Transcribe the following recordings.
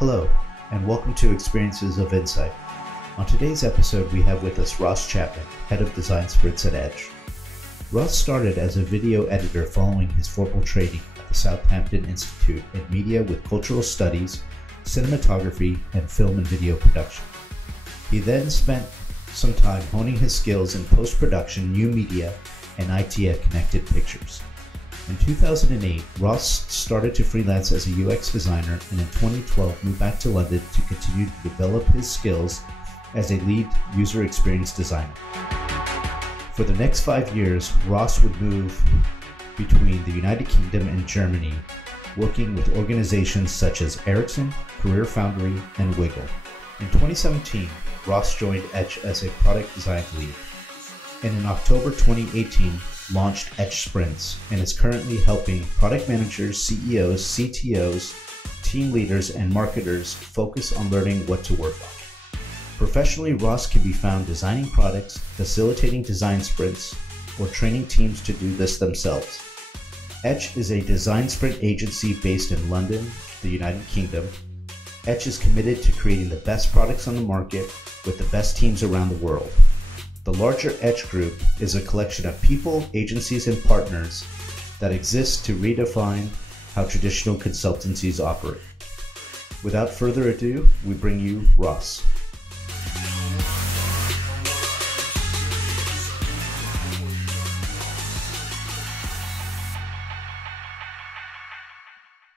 Hello, and welcome to Experiences of Insight. On today's episode, we have with us Ross Chapman, Head of Design Sprints at Etch. Ross started as a video editor following his formal training at the Southampton Institute in media with cultural studies, cinematography, and film and video production. He then spent some time honing his skills in post-production, new media, and IT connected pictures. In 2008, Ross started to freelance as a UX designer and in 2012 moved back to London to continue to develop his skills as a lead user experience designer. For the next 5 years, Ross would move between the United Kingdom and Germany, working with organizations such as Ericsson, CareerFoundry, and Wiggle. In 2017, Ross joined Etch as a product design lead, and in October 2018, launched Etch Sprints and is currently helping product managers, CEOs, CTOs, team leaders, and marketers focus on learning what to work on. Professionally, Ross can be found designing products, facilitating design sprints, or training teams to do this themselves. Etch is a design sprint agency based in London, the United Kingdom. Etch is committed to creating the best products on the market with the best teams around the world. The larger Etch Group is a collection of people, agencies, and partners that exist to redefine how traditional consultancies operate. Without further ado, we bring you Ross.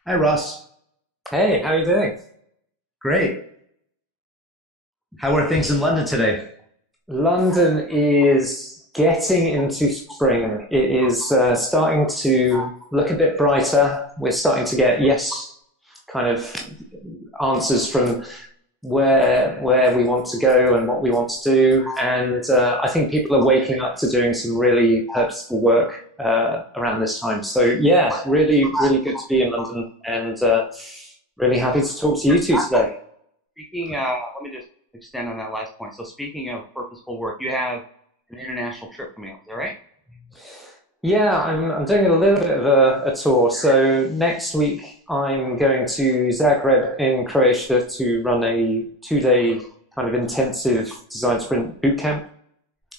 Hi, Ross. Hey, how are you doing? Great. How are things in London today? London is getting into spring. It is starting to look a bit brighter. We're starting to get kind of answers from where we want to go and what we want to do. And I think people are waking up to doing some really purposeful work around this time. So yeah, really, really good to be in London and really happy to talk to you two today. Speaking, let me just extend on that last point. So speaking of purposeful work, you have an international trip coming up, is that right? Yeah, I'm doing a little bit of a tour. So next week I'm going to Zagreb in Croatia to run a 2-day kind of intensive design sprint bootcamp.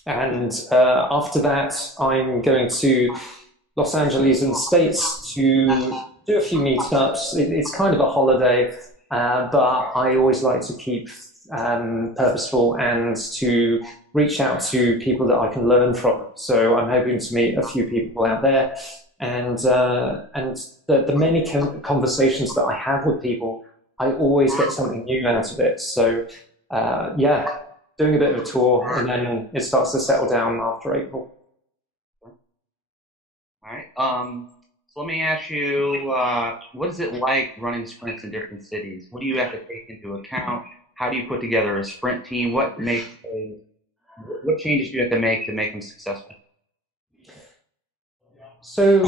And after that, I'm going to Los Angeles in the States to do a few meetups. It's kind of a holiday, but I always like to keep purposeful and to reach out to people that I can learn from. So I'm hoping to meet a few people out there, and the many conversations that I have with people, I always get something new out of it. So yeah, doing a bit of a tour, and then it starts to settle down after April. All right. So let me ask you, what is it like running sprints in different cities? What do you have to take into account? How do you put together a sprint team? What changes do you have to make them successful? So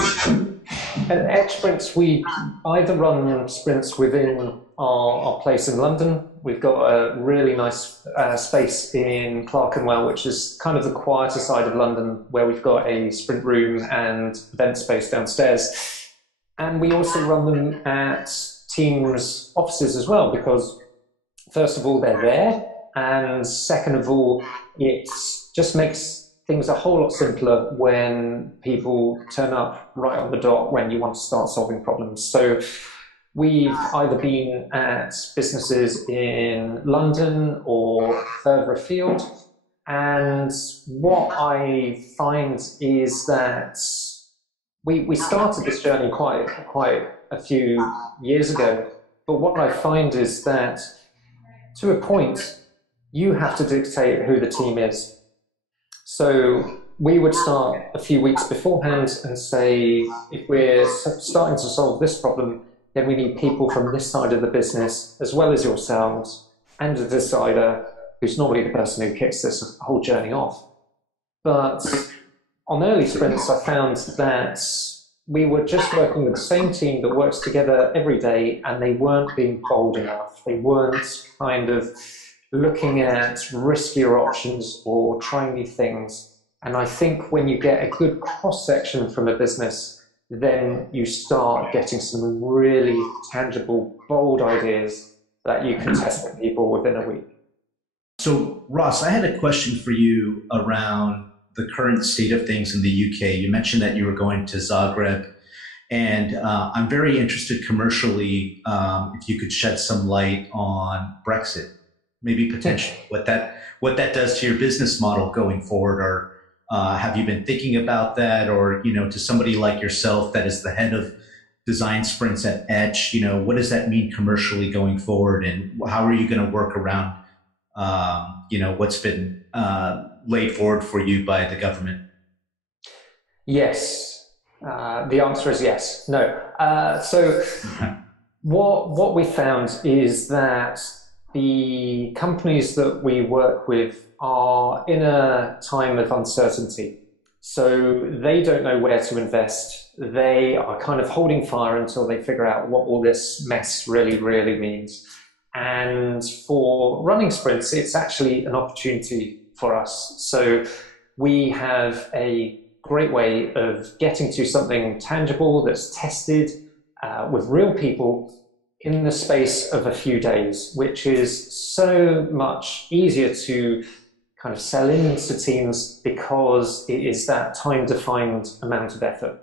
at Etch Sprints, we either run sprints within our place in London. We've got a really nice space in Clerkenwell, which is kind of the quieter side of London, where we've got a sprint room and event space downstairs. And we also run them at teams' offices as well, because first of all, they're there, and second of all, it just makes things a whole lot simpler when people turn up right on the dot when you want to start solving problems. So we've either been at businesses in London or further afield, and what I find is that we started this journey quite a few years ago, but what I find is that to a point, you have to dictate who the team is. So we would start a few weeks beforehand and say, if we're starting to solve this problem, then we need people from this side of the business, as well as yourselves, and a decider, who's normally the person who kicks this whole journey off. But on early sprints, I found that we were just working with the same team that works together every day, and they weren't being bold enough. They weren't kind of looking at riskier options or trying new things. And I think when you get a good cross-section from a business, then you start getting some really tangible, bold ideas that you can test with people within a week. So, Ross, I had a question for you around the current state of things in the UK. You mentioned that you were going to Zagreb, and I'm very interested commercially if you could shed some light on Brexit, maybe potentially what that does to your business model going forward, or have you been thinking about that, or to somebody like yourself that is the head of design sprints at Etch, what does that mean commercially going forward, and how are you going to work around what's been laid forward for you by the government? Yes. The answer is yes. No. So what we found is that the companies that we work with are in a time of uncertainty. So they don't know where to invest. They are kind of holding fire until they figure out what all this mess really, really means. And for running sprints, it's actually an opportunity for us. So we have a great way of getting to something tangible that's tested with real people in the space of a few days, which is so much easier to kind of sell into teams because it is that time-defined amount of effort.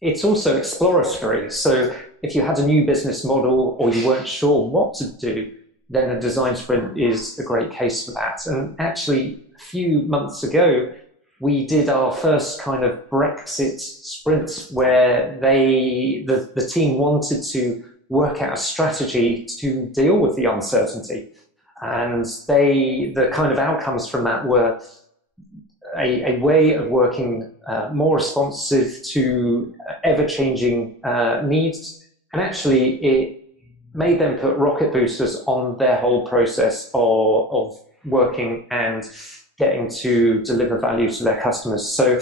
It's also exploratory. So if you had a new business model or you weren't sure what to do, then a design sprint is a great case for that. And actually, a few months ago, we did our first kind of Brexit sprint where the team wanted to work out a strategy to deal with the uncertainty. And the kind of outcomes from that were a way of working more responsive to ever-changing needs. And actually, it made them put rocket boosters on their whole process of working and getting to deliver value to their customers. So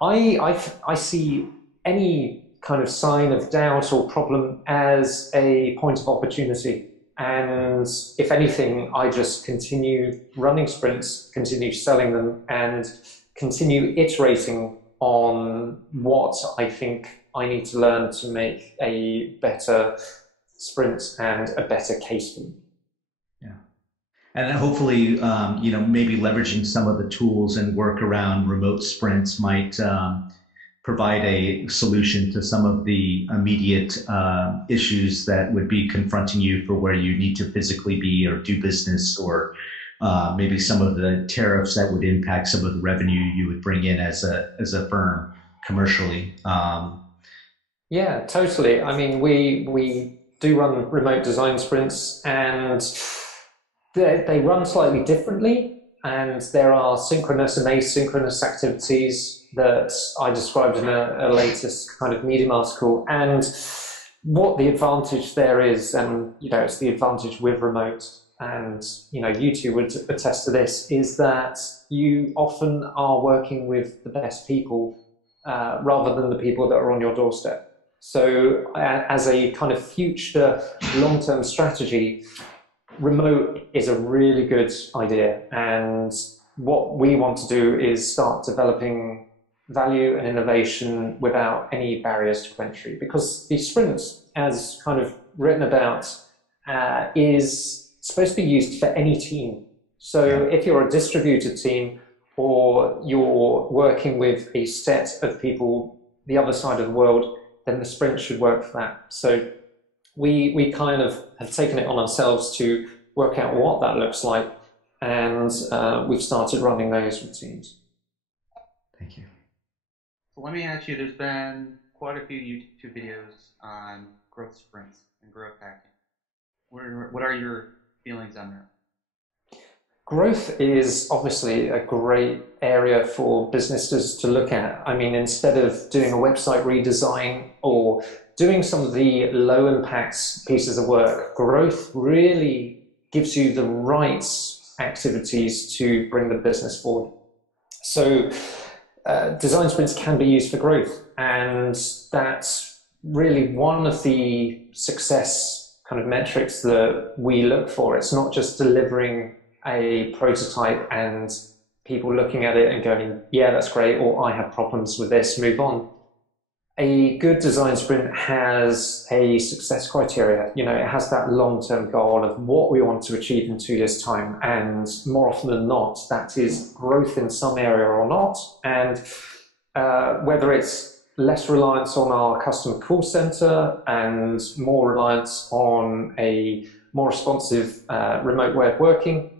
I see any kind of sign of doubt or problem as a point of opportunity. And if anything, I just continue running sprints, continue selling them, and continue iterating on what I think I need to learn to make a better sprint and a better case for them. Yeah. And then hopefully, maybe leveraging some of the tools and work around remote sprints might provide a solution to some of the immediate issues that would be confronting you for where you need to physically be or do business, or maybe some of the tariffs that would impact some of the revenue you would bring in as a firm commercially. Yeah, totally. I mean, we do run remote design sprints, and they run slightly differently, and there are synchronous and asynchronous activities that I described in a latest kind of Medium article. And what the advantage there is, and it's the advantage with remote, and you two would attest to this, is that you often are working with the best people rather than the people that are on your doorstep. So as a kind of future long-term strategy, remote is a really good idea. And what we want to do is start developing value and innovation without any barriers to entry, because the sprint, as kind of written about, is supposed to be used for any team. So if you're a distributed team, or you're working with a set of people the other side of the world, then the sprint should work for that. So we kind of have taken it on ourselves to work out what that looks like, and we've started running those with teams. Thank you. So let me ask you, there's been quite a few YouTube videos on growth sprints and growth hacking. What are your feelings on that? Growth is obviously a great area for businesses to look at. I mean, instead of doing a website redesign or doing some of the low impact pieces of work, growth really gives you the right activities to bring the business forward. So design sprints can be used for growth, and that's really one of the success kind of metrics that we look for. It's not just delivering a prototype and people looking at it and going, yeah, that's great, or I have problems with this, move on. a good design sprint has a success criteria. You know, it has that long-term goal of what we want to achieve in 2 years' time. And more often than not, that is growth in some area or not. And whether it's less reliance on our customer call center and more reliance on a more responsive remote way of working,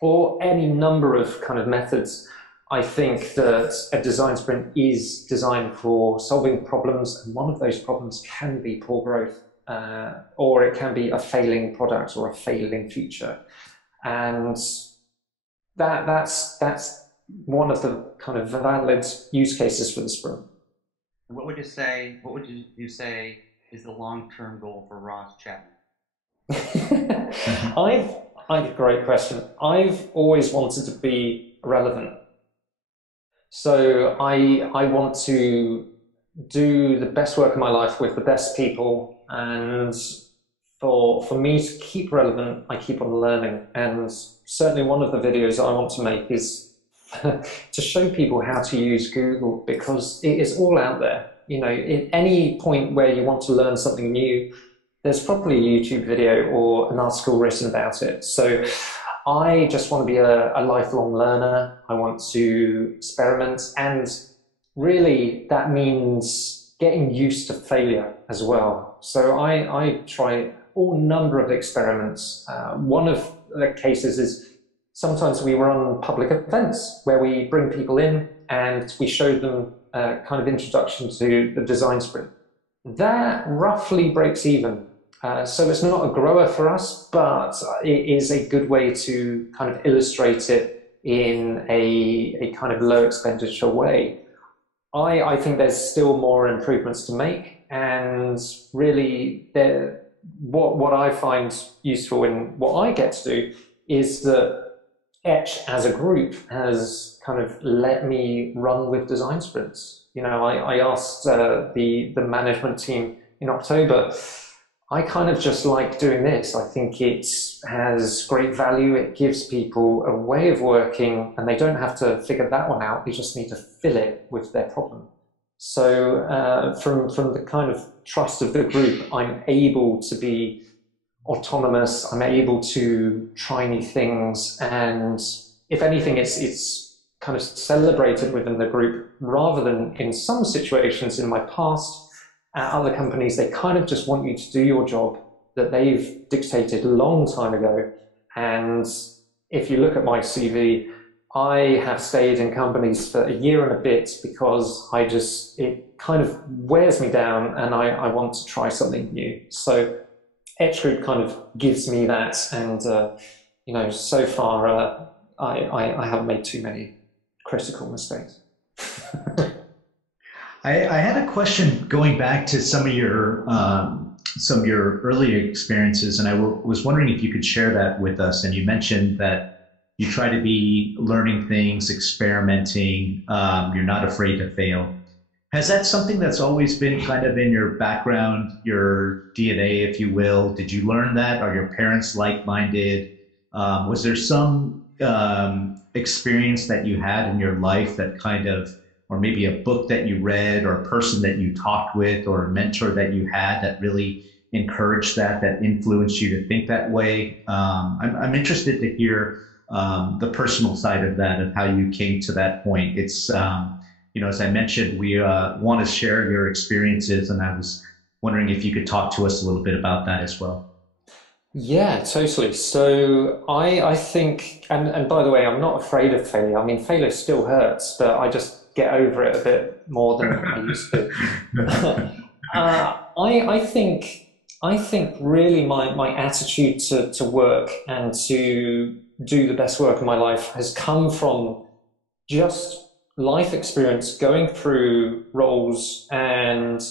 or any number of kind of methods, I think that a design sprint is designed for solving problems, and one of those problems can be poor growth, or it can be a failing product or a failing feature. And that's one of the kind of valid use cases for the sprint. What would you say is the long-term goal for Ross Chapman? Great question. I've always wanted to be relevant. So I want to do the best work of my life with the best people, and for me to keep relevant, I keep on learning. And certainly one of the videos I want to make is to show people how to use Google, because it is all out there. You know, at any point where you want to learn something new, there's probably a YouTube video or an article written about it. So I just want to be a lifelong learner. I want to experiment, and really that means getting used to failure as well. So I try all number of experiments. One of the cases is sometimes we run public events where we bring people in and we show them a kind of introduction to the design sprint. That roughly breaks even. So it's not a grower for us, but it is a good way to kind of illustrate it in a kind of low expenditure way. I think there's still more improvements to make, and really what I find useful in what I get to do is that Etch as a group has kind of let me run with design sprints. You know, I asked the management team in October, I kind of just like doing this. I think it has great value. It gives people a way of working, and they don't have to figure that one out. They just need to fill it with their problem. So from the kind of trust of the group, I'm able to be autonomous. I'm able to try new things, and if anything, it's kind of celebrated within the group, rather than in some situations in my past at other companies, they kind of just want you to do your job that they've dictated a long time ago. And if you look at my CV, I have stayed in companies for a year and a bit because it kind of wears me down, and I want to try something new. So Etch Group kind of gives me that, and you know, so far I haven't made too many critical mistakes. I had a question going back to some of your earlier experiences, and I was wondering if you could share that with us. And you mentioned that you try to be learning things, experimenting. You're not afraid to fail. Has that something that's always been kind of in your background, your DNA, if you will? Did you learn that? Are your parents like-minded? Was there some experience that you had in your life that kind of, or maybe a book that you read, or a person that you talked with, or a mentor that you had that really encouraged that influenced you to think that way? I'm interested to hear the personal side of that, of how you came to that point. It's, you know, as I mentioned, we want to share your experiences, and I was wondering if you could talk to us a little bit about that as well. Yeah, totally. So I think, and by the way, I'm not afraid of failure. I mean, failure still hurts, but I just get over it a bit more than I used to. I think really my attitude to work and to do the best work of my life has come from just life experience, going through roles. And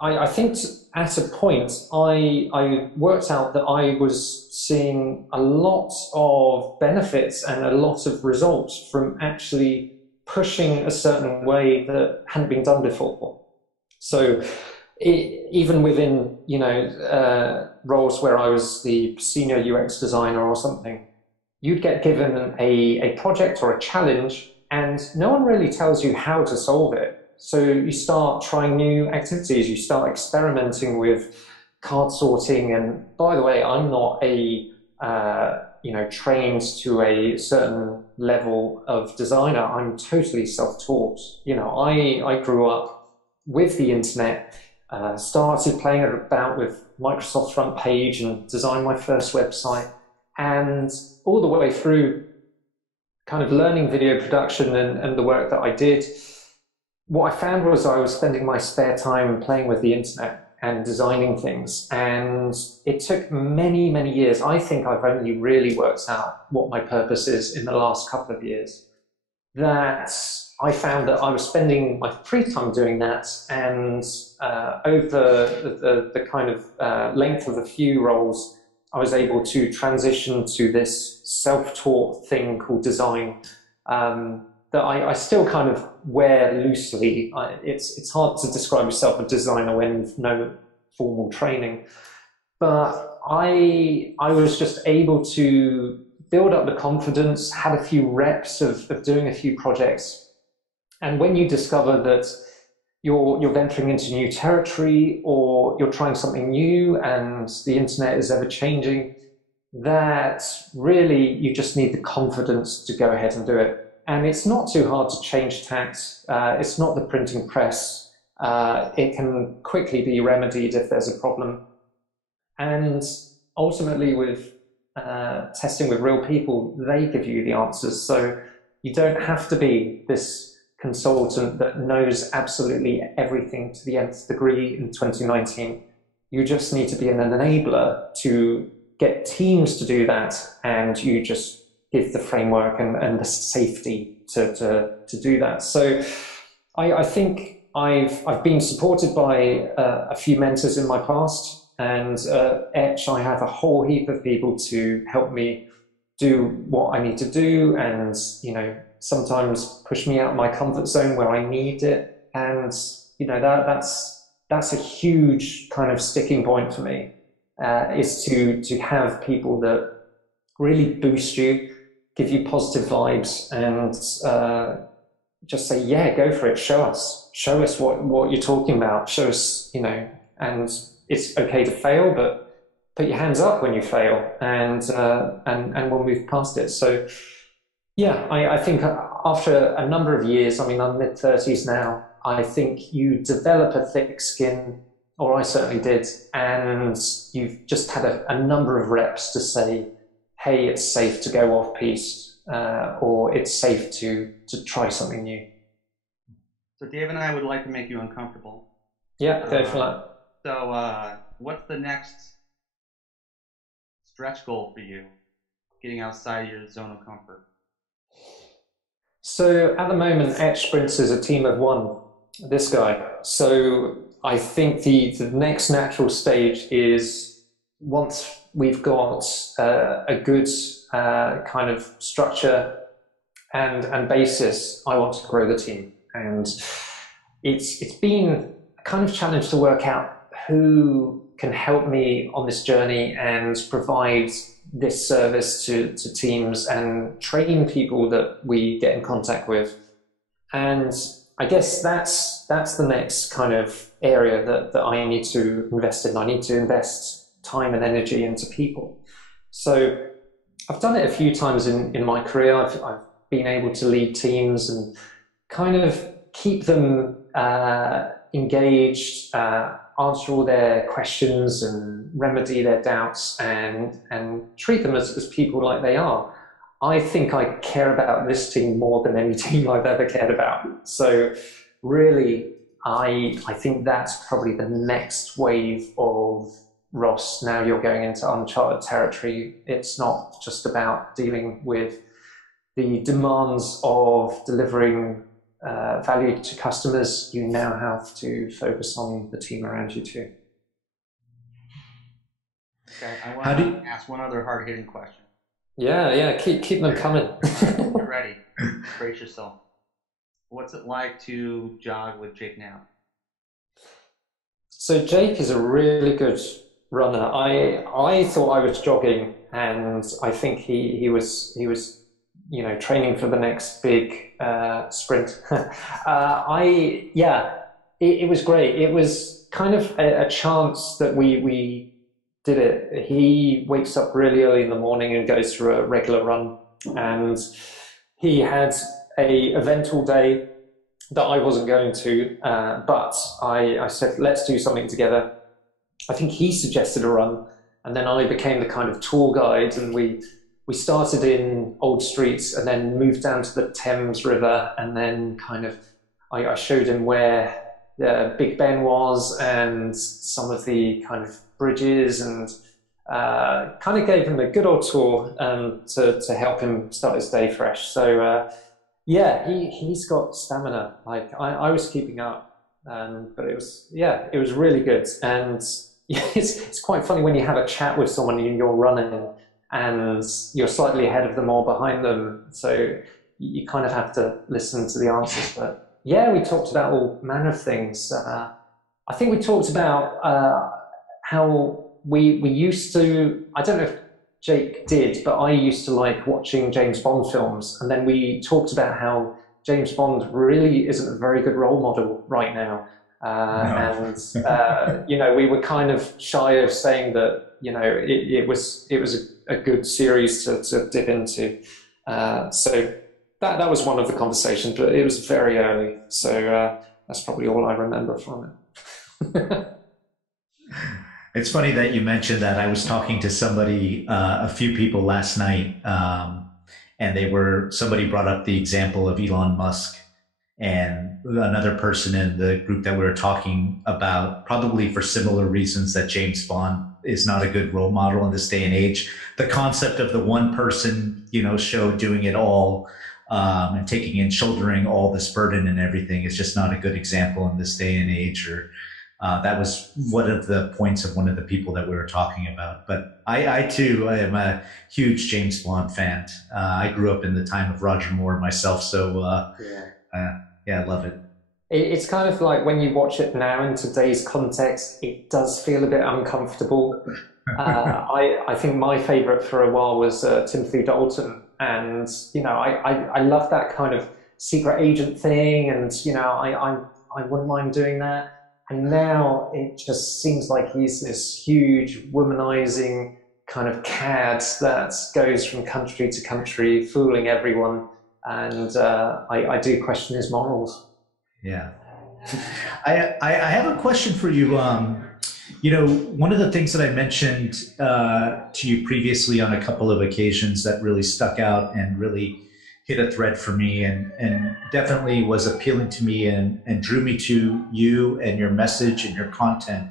I think at a point I worked out that I was seeing a lot of benefits and a lot of results from actually pushing a certain way that hadn't been done before. So even within, you know, roles where I was the senior UX designer or something, you'd get given a project or a challenge, and no one really tells you how to solve it. So you start trying new activities, you start experimenting with card sorting. And by the way, I'm not trained to a certain level of designer. I'm totally self-taught. I grew up with the internet, started playing about with Microsoft Front Page and designed my first website, and all the way through kind of learning video production and the work that I did, what I found was I was spending my spare time playing with the internet and designing things. And it took many, many years. I think I've only really worked out what my purpose is in the last couple of years. That I found that I was spending my free time doing that, and over the kind of length of a few roles, I was able to transition to this self-taught thing called design, that I still kind of wear loosely. It's hard to describe yourself a designer when you've no formal training. But I was just able to build up the confidence, had a few reps of doing a few projects. And when you discover that you're venturing into new territory, or you're trying something new and the internet is ever changing, that really you just need the confidence to go ahead and do it. And it's not too hard to change tact. It's not the printing press. It can quickly be remedied if there's a problem. And ultimately, with testing with real people, they give you the answers. So you don't have to be this consultant that knows absolutely everything to the nth degree in 2019. You just need to be an enabler to get teams to do that, and you just give the framework and the safety to do that. So I think I've been supported by a few mentors in my past, and Etch, I have a whole heap of people to help me do what I need to do, and sometimes push me out of my comfort zone where I need it. And that's a huge kind of sticking point for me, is to have people that really boost you, give you positive vibes, and just say, yeah, go for it. Show us what you're talking about. Show us, and it's okay to fail, but put your hands up when you fail, and we'll move past it. So yeah, I think after a number of years, I'm mid-30s now, I think you develop a thick skin, or I certainly did, and you've just had a number of reps to say, hey, it's safe to go off piste, or it's safe to try something new. So Dave and I would like to make you uncomfortable. Yeah, go for that. So what's the next stretch goal for you, getting outside of your zone of comfort? So at the moment, Etch Sprints is a team of one, this guy. So I think the next natural stage is, once we've got a good kind of structure and basis, I want to grow the team. And it's been a kind of challenge to work out who can help me on this journey and provide this service to teams and train people that we get in contact with. And I guess that's the next kind of area that I need to invest in. I need to invest time and energy into people. So I've done it a few times in my career. I've been able to lead teams and kind of keep them engaged, answer all their questions and remedy their doubts, and treat them as people like they are. I think I care about this team more than any team I've ever cared about. So really, I think that's probably the next wave of Ross. Now you're going into uncharted territory. It's not just about dealing with the demands of delivering value to customers. You now have to focus on the team around you too. Okay, I want to ask one other hard-hitting question. Yeah, keep them coming. Get ready. Brace yourself. What's it like to jog with Jake now? So Jake is a really good runner. I thought I was jogging, and I think he was training for the next big sprint. It was great. It was kind of a chance that we did it. He wakes up really early in the morning and goes for a regular run, and he had a event all day that I wasn't going to, but I said, let's do something together. I think he suggested a run, and then I became the kind of tour guide, and we started in Old Streets and then moved down to the Thames River, and then kind of I showed him where Big Ben was and some of the kind of bridges, and kind of gave him a good old tour to help him start his day fresh. So he's got stamina. Like I was keeping up, but it was really good. And it's quite funny when you have a chat with someone and you're running and you're slightly ahead of them or behind them, so you kind of have to listen to the answers. But yeah, we talked about all manner of things. I think we talked about how we used to, I don't know if Jake did, but I used to like watching James Bond films, and then we talked about how James Bond really isn't a very good role model right now. And we were kind of shy of saying that it was a good series to dip into. So that was one of the conversations, but it was very early, so that's probably all I remember from it. It's funny that you mentioned that. I was talking to somebody, a few people last night, and somebody brought up the example of Elon Musk, and another person in the group that we were talking about, probably for similar reasons that James Bond is not a good role model in this day and age. The concept of the one person, show doing it all, and taking and shouldering all this burden and everything is just not a good example in this day and age. Or that was one of the points of one of the people that we were talking about. But I too, I am a huge James Bond fan. I grew up in the time of Roger Moore myself, so I love it. It's kind of like when you watch it now in today's context, it does feel a bit uncomfortable. I think my favorite for a while was Timothy Dalton, and I love that kind of secret agent thing, and I wouldn't mind doing that. And now it just seems like he's this huge womanizing kind of cad that goes from country to country, fooling everyone. And I do question his morals. Yeah. I have a question for you. One of the things that I mentioned to you previously on a couple of occasions that really stuck out and really hit a thread for me and definitely was appealing to me and drew me to you and your message and your content.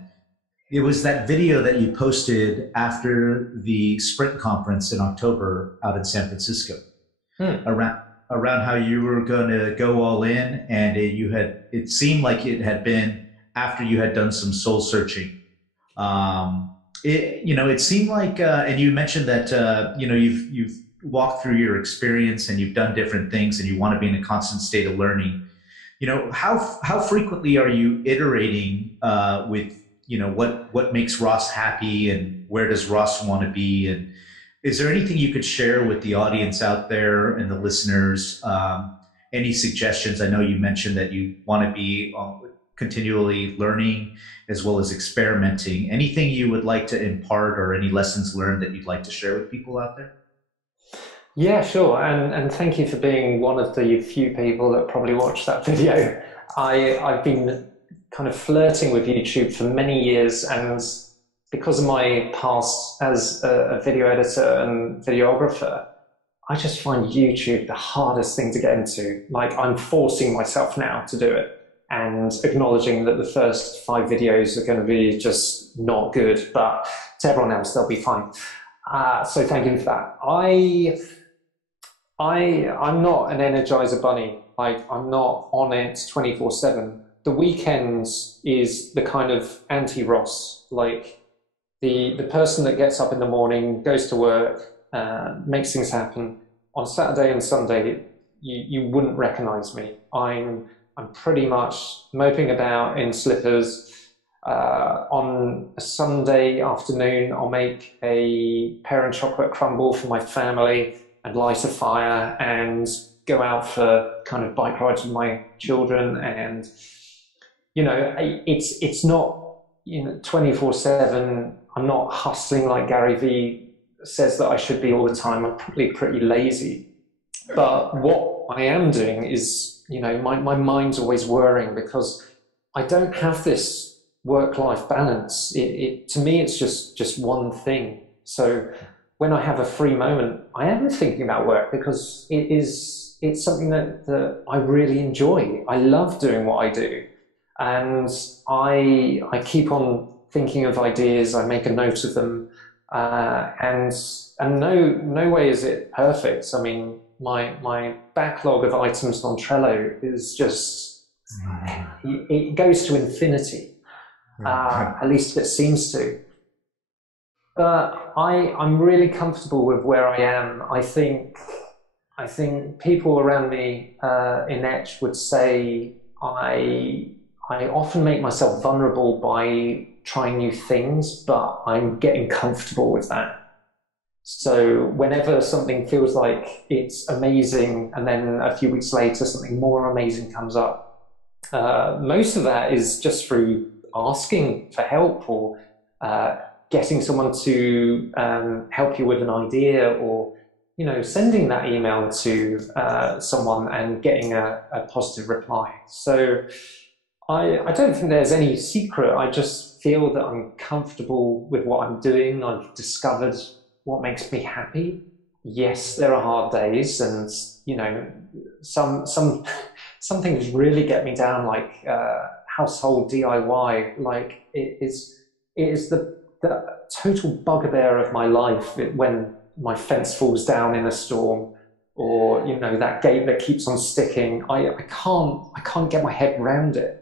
It was that video that you posted after the Sprint conference in October out in San Francisco, around how you were going to go all in, and it seemed like it had been after you had done some soul searching. It seemed like, and you mentioned that you've walked through your experience and you've done different things and you want to be in a constant state of learning. How frequently are you iterating with what makes Ross happy and where does Ross want to be? And is there anything you could share with the audience out there and the listeners? Any suggestions? I know you mentioned that you want to be continually learning as well as experimenting. Anything you would like to impart or any lessons learned that you'd like to share with people out there? Yeah, sure. And thank you for being one of the few people that probably watched that video. I've been kind of flirting with YouTube for many years, and because of my past as a video editor and videographer, I just find YouTube the hardest thing to get into. Like, I'm forcing myself now to do it and acknowledging that the first 5 videos are going to be just not good, but to everyone else, they'll be fine. So thank you for that. I'm not an Energizer bunny. Like, I'm not on it 24/7. The weekends is the kind of anti-Ross. Like, the person that gets up in the morning, goes to work, makes things happen. On Saturday and Sunday, you wouldn't recognize me. I'm pretty much moping about in slippers. On a Sunday afternoon, I'll make a pear and chocolate crumble for my family, and light a fire and go out for kind of bike rides with my children. And, you know, it's not, you know, 24/7. I'm not hustling like Gary Vee says that I should be all the time. I'm probably pretty lazy. But what I am doing is, you know, my mind's always whirring because I don't have this work-life balance. To me, it's just one thing. So when I have a free moment, I am thinking about work because it's something that I really enjoy. I love doing what I do. And I keep on thinking of ideas. I make a note of them. And no way is it perfect. I mean, my backlog of items on Trello is just, it goes to infinity. At least it seems to. But I'm really comfortable with where I am. I think people around me in Etch would say I often make myself vulnerable by trying new things, but I'm getting comfortable with that. So whenever something feels like it's amazing and then a few weeks later something more amazing comes up, most of that is just through asking for help or getting someone to help you with an idea, or, you know, sending that email to someone and getting a positive reply. So I don't think there's any secret. I just feel that I'm comfortable with what I'm doing. I've discovered what makes me happy. Yes, there are hard days, and, you know, some things really get me down, like household DIY. Like it is the total bugbear of my life when my fence falls down in a storm, or, you know, that gate that keeps on sticking. I can't get my head around it.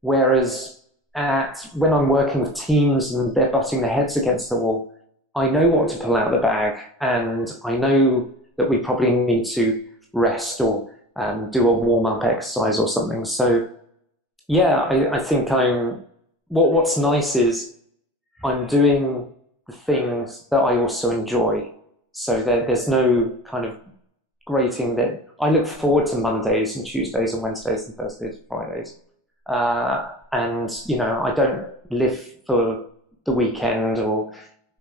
Whereas when I'm working with teams and they're butting their heads against the wall, I know what to pull out the bag, and I know that we probably need to rest or do a warm-up exercise or something. So yeah, I think what's nice is I'm doing the things that I also enjoy. So there's no kind of grating that I look forward to Mondays and Tuesdays and Wednesdays and Thursdays and Fridays. And, you know, I don't live for the weekend or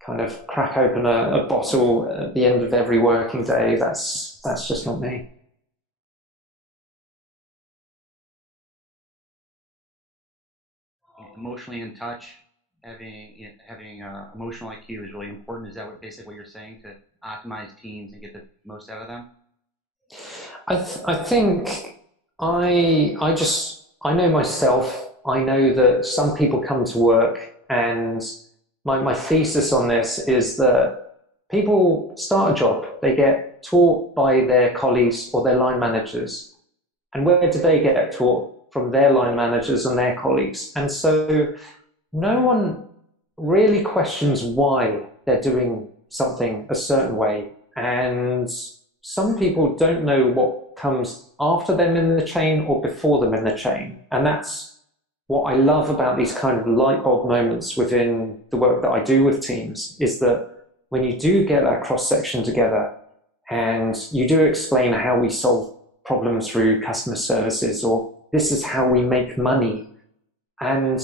kind of crack open a bottle at the end of every working day. That's just not me. Emotionally in touch, having emotional IQ is really important. Is that basically what you're saying, to optimize teams and get the most out of them? I think I know myself. I know that some people come to work, and my thesis on this is that people start a job, they get taught by their colleagues or their line managers. And where do they get taught? From their line managers and their colleagues. And so no one really questions why they're doing something a certain way. And some people don't know what comes after them in the chain or before them in the chain. And that's what I love about these kind of light bulb moments within the work that I do with teams, is that when you do get that cross-section together and you do explain how we solve problems through customer services, or this is how we make money. And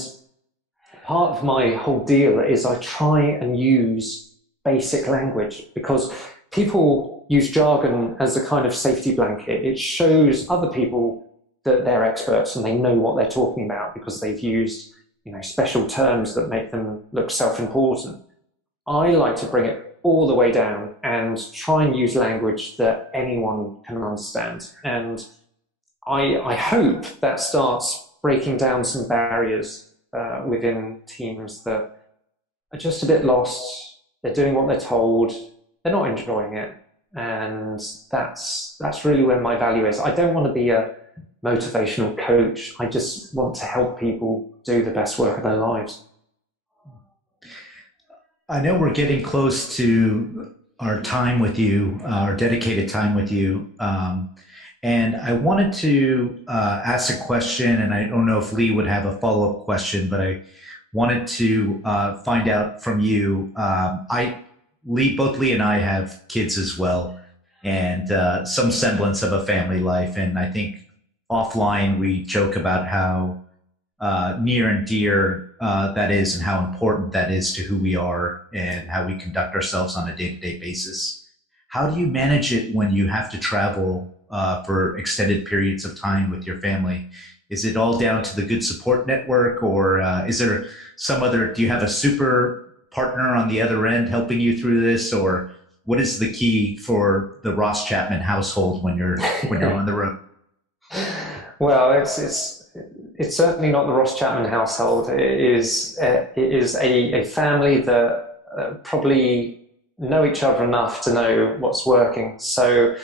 part of my whole deal is I try and use basic language, because people use jargon as a kind of safety blanket. It shows other people that they're experts and they know what they're talking about because they've used, you know, special terms that make them look self-important. I like to bring it all the way down and try and use language that anyone can understand. And I hope that starts breaking down some barriers within teams that are just a bit lost. They're doing what they're told. They're not enjoying it. And that's really where my value is. I don't want to be a motivational coach. I just want to help people do the best work of their lives. I know we're getting close to our time with you, our dedicated time with you. And I wanted to ask a question, and I don't know if Lee would have a follow-up question, but I wanted to find out from you. Both Lee and I have kids as well. and some semblance of a family life. And I think offline we joke about how near and dear that is, and how important that is to who we are and how we conduct ourselves on a day-to-day basis. How do you manage it when you have to travel for extended periods of time with your family? Is it all down to the good support network, or is there some other, do you have a super partner on the other end helping you through this, or what is the key for the Ross Chapman household when you're on the road? Well, it's certainly not the Ross Chapman household. It is a family that probably know each other enough to know what's working. So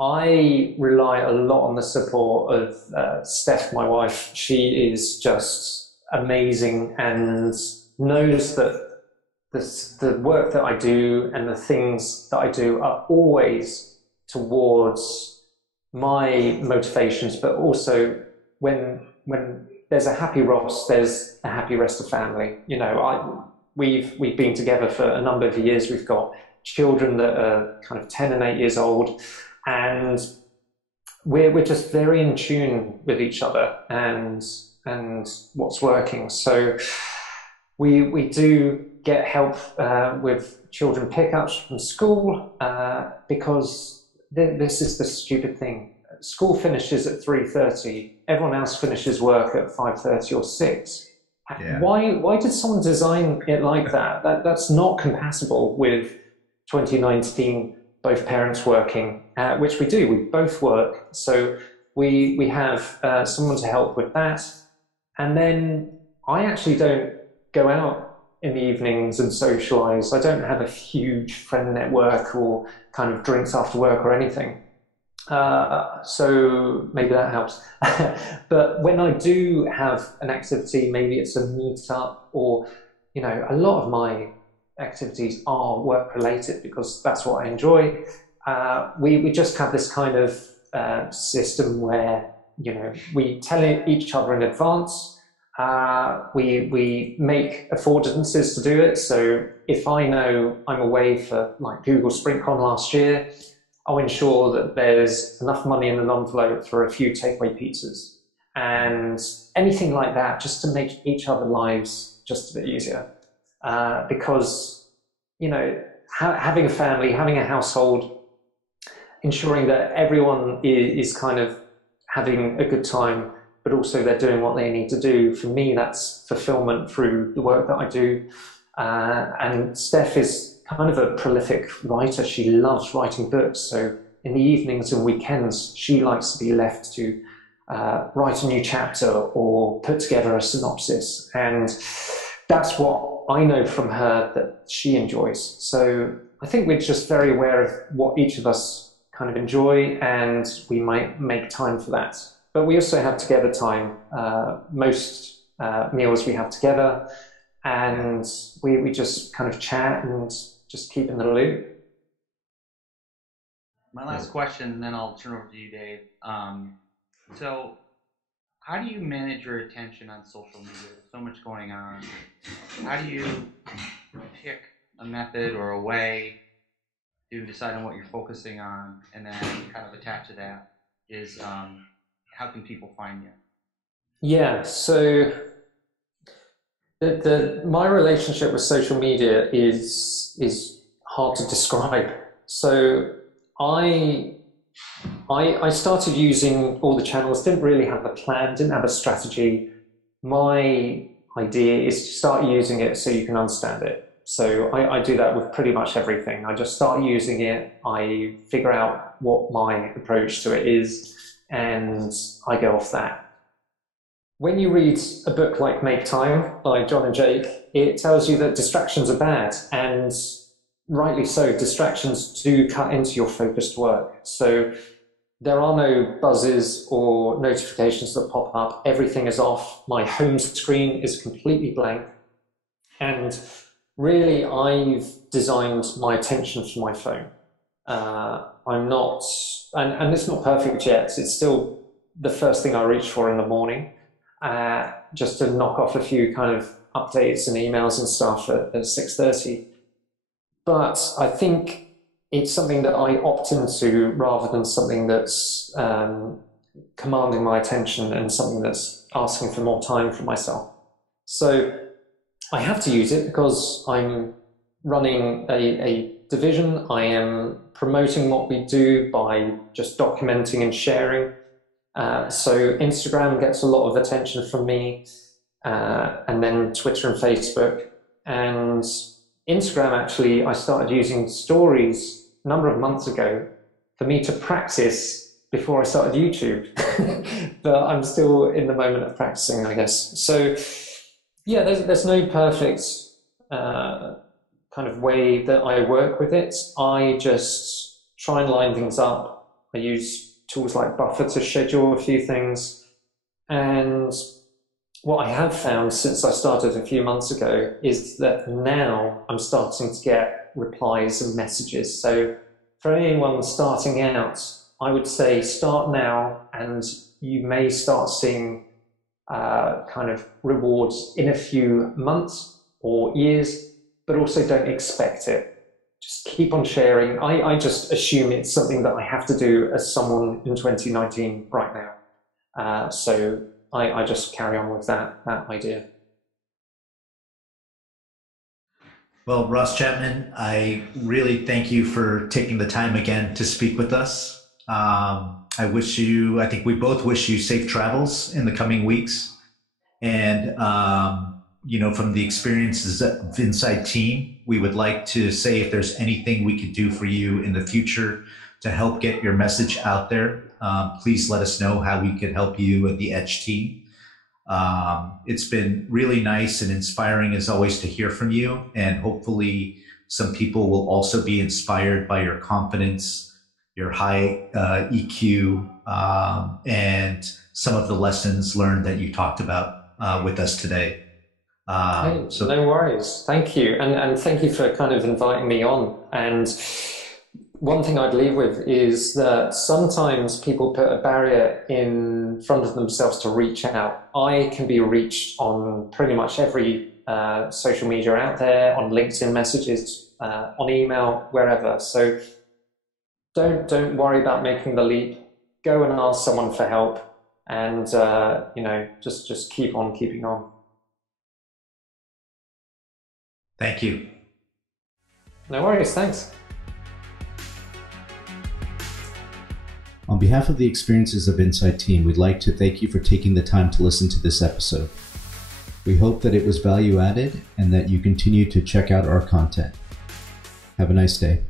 I rely a lot on the support of Steph, my wife. She is just amazing and knows that the work that I do and the things that I do are always towards my motivations, but also when there's a happy Ross, there's a happy rest of family. You know, we've been together for a number of years. We've got children that are kind of 10 and 8 years old, and we're just very in tune with each other and what's working. So we do get help with children pickups from school because this is the stupid thing. School finishes at 3:30. Everyone else finishes work at 5:30 or 6. Yeah. Why did someone design it like that? That's not compatible with 2019, both parents working, which we do. We both work. So we have someone to help with that. And then I actually don't go out in the evenings and socialize. I don't have a huge friend network or kind of drinks after work or anything. So maybe that helps. But when I do have an activity, maybe it's a meetup, or, you know, a lot of my activities are work related because that's what I enjoy. We just have this kind of system where, you know, we tell each other in advance. We make affordances to do it. So if I know I'm away for like Google SprintCon last year, I'll ensure that there's enough money in an envelope for a few takeaway pizzas and anything like that, just to make each other's lives just a bit easier. Because, you know, having a family, having a household, ensuring that everyone is kind of having a good time, but also they're doing what they need to do. For me, that's fulfillment through the work that I do. And Steph is kind of a prolific writer. She loves writing books. So in the evenings and weekends, she likes to be left to write a new chapter or put together a synopsis. And that's what I know from her that she enjoys. So I think we're just very aware of what each of us kind of enjoy, and we might make time for that. But we also have together time. Most meals we have together, and we just kind of chat and just keep in the loop. My last question, and then I'll turn over to you, Dave. So how do you manage your attention on social media? There's so much going on. How do you pick a method or a way to decide on what you're focusing on, and then kind of attached to that is how can people find you? Yeah, so my relationship with social media is hard to describe. So I started using all the channels, didn't really have a plan, didn't have a strategy. My idea is to start using it so you can understand it. So I do that with pretty much everything. I just start using it, I figure out what my approach to it is, and I go off that. When you read a book like Make Time by John and Jake, it tells you that distractions are bad, and rightly so. Distractions do cut into your focused work. So there are no buzzes or notifications that pop up. Everything is off. My home screen is completely blank. And really, I've designed my attention for my phone. I'm not, and it's not perfect yet. It's still the first thing I reach for in the morning, just to knock off a few kind of updates and emails and stuff at 6:30. But I think it's something that I opt into rather than something that's commanding my attention and something that's asking for more time from myself. So I have to use it because I'm running a division. I am promoting what we do by just documenting and sharing. So Instagram gets a lot of attention from me, and then Twitter and Facebook. And Instagram, actually, I started using stories a number of months ago for me to practice before I started YouTube. But I'm still in the moment of practicing, I guess. So yeah, there's no perfect kind of way that I work with it. I just try and line things up. I use tools like Buffer to schedule a few things. And what I have found since I started a few months ago is that now I'm starting to get replies and messages. So for anyone starting out, I would say start now, and you may start seeing kind of rewards in a few months or years, but also don't expect it. Just keep on sharing. I just assume it's something that I have to do as someone in 2019 right now. So I just carry on with that idea. Well, Ross Chapman, I really thank you for taking the time again to speak with us. I think we both wish you safe travels in the coming weeks. And, from the experiences of Inside Team, we would like to say if there's anything we could do for you in the future to help get your message out there, please let us know how we could help you at the Etch team. It's been really nice and inspiring as always to hear from you, and hopefully some people will also be inspired by your confidence, your high EQ, and some of the lessons learned that you talked about with us today. No worries. Thank you. And thank you for kind of inviting me on. And one thing I'd leave with is that sometimes people put a barrier in front of themselves to reach out. I can be reached on pretty much every social media out there, on LinkedIn messages, on email, wherever. So don't worry about making the leap. Go and ask someone for help, and just keep on keeping on. Thank you. No worries. Thanks. On behalf of the Experiences of Inside Team, we'd like to thank you for taking the time to listen to this episode. We hope that it was value added and that you continue to check out our content. Have a nice day.